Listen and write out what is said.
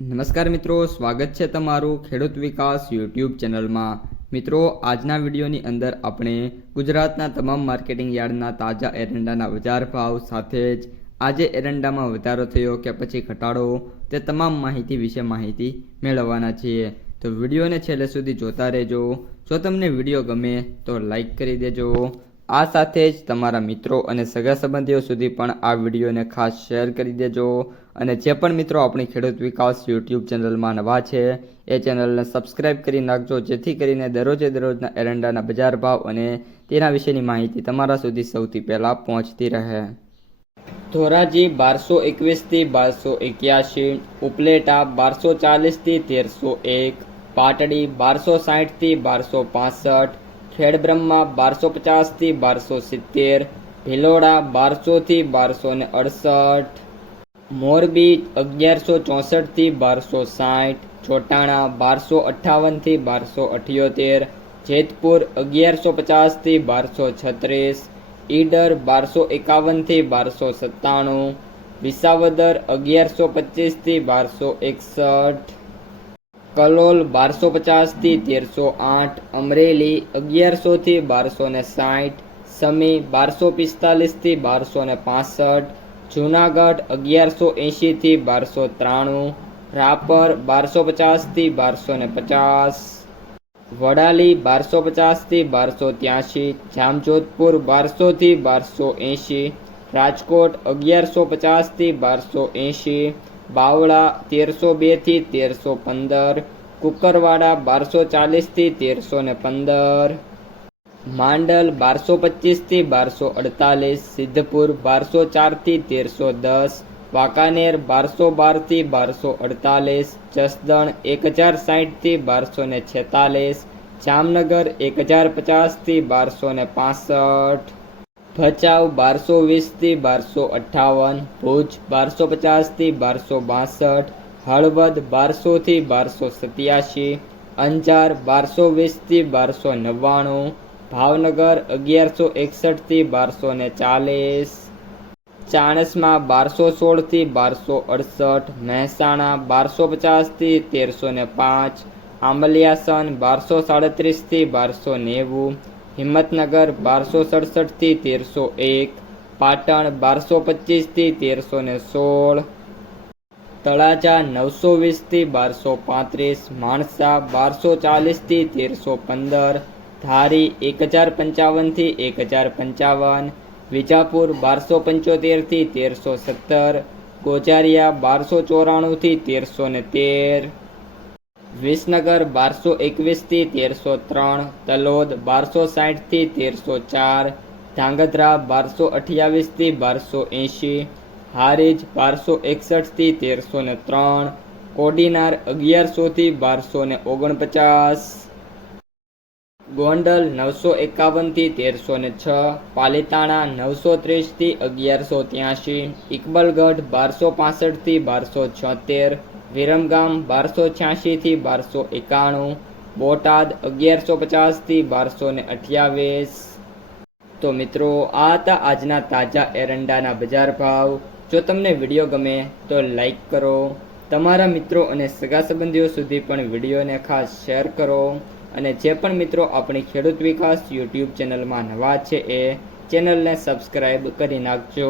નમસ્કાર મિત્રો, સ્વાગત છે તમારું ખેડૂત વિકાસ યુટ્યુબ ચેનલમાં। મિત્રો, આજના વિડીયોની અંદર આપણે ગુજરાતના તમામ માર્કેટિંગ યાર્ડના તાજા એરંડાના બજાર ભાવ સાથે જ આજે એરંડામાં વધારો થયો કે પછી ઘટાડો તે તમામ માહિતી વિશે માહિતી મેળવવાના છીએ। તો વિડીયોને છેલ્લે સુધી જોતા રહેજો। જો તમને વિડીયો ગમે તો લાઈક કરી દેજો। આ સાથે જ તમારા મિત્રો અને સગા સંબંધીઓ સુધી પણ આ વિડીયોને ખાસ શેર કરી દેજો। અને જે પણ મિત્રો આપણી ખેડૂત વિકાસ યુટ્યુબ ચેનલમાં નવા છે એ ચેનલને સબસ્ક્રાઈબ કરી નાખજો, જેથી કરીને દરરોજના એરંડાના બજાર ભાવ અને તેના વિશેની માહિતી તમારા સુધી સૌથી પહેલાં પહોંચતી રહે। ધોરાજી 1221 થી 1281, ઉપલેટા 1240 થી 1301, પાટડી 1260 થી 1265, ખેડબ્રહ્મા 1250 થી 1270, ભિલોડા 1200 થી 1268, મોરબી 1164 થી 1260, ચોટાણા 1258 થી 1278, જેતપુર 1150 થી 1236, ઈડર 1251 થી 1297, વિસાવદર 1125 થી 1261, કલોલ 1250 થી 1308, અમરેલી 1100 થી 1260, સમી 1245 થી 1265, જૂનાગઢ 1180 થી 1293, રાપર 1250 થી 1250, વડાલી 1250 થી 1283, જામજોધપુર 1200 થી 1280, રાજકોટ 1150 થી 1280, બાવળા 1302 થી 1315, કુકરવાડા 1240 થી 1315, માંડલ 1225 થી 1248, સિદ્ધપુર 1204 થી 1310, વાંકાનેર 1212 થી 1248, જસદણ 1060 થી 1246, જામનગર 1050 થી 1265, ભચાઉ 1220 થી 1258, ભુજ 1250 થી 1262, હળવદ 1200 થી 1287, અંજાર 1220 થી 1299, ભાવનગર 1161 થી 1240, ચાણસ્મા 1216 થી 1268, મહેસાણા 1250 થી 1305, આંબલિયાસન 1237 થી 1290, હિંમતનગર 1267 થી 1301, પાટણ 1225 થી 1316, તળાજા 920 થી 1235, માણસા 1240 થી 1315, ધારી 1055 થી 1055, વિજાપુર 1275 થી 1317, ગોજારિયા 1294 થી 1313, વિસનગર 1221 થી 1303, તલોદ 1260 થી 1304, ધાંગધ્રા 1228 થી 1280, હારીજ 1261 થી 1303, કોડીનાર 1100 થી 1249, ગોંડલ 951 થી 1306, પાલીતાણા 930 થી 1183, ઇકબલગઢ 1265 થી 1276, વિરમગામ 1286 થી 1291, બોટાદ 1150 થી 1228। તો મિત્રો, આ હતા આજના તાજા એરંડાના બજાર ભાવ। જો તમને વિડીયો ગમે તો લાઈક કરો, તમારા મિત્રો અને સગા સંબંધીઓ સુધી પણ વિડીયોને ખાસ શેર કરો। અને જે પણ મિત્રો આપણી ખેડૂત વિકાસ યુટ્યુબ ચેનલમાં નવા છે એ ચેનલને સબસ્ક્રાઈબ કરી નાખજો।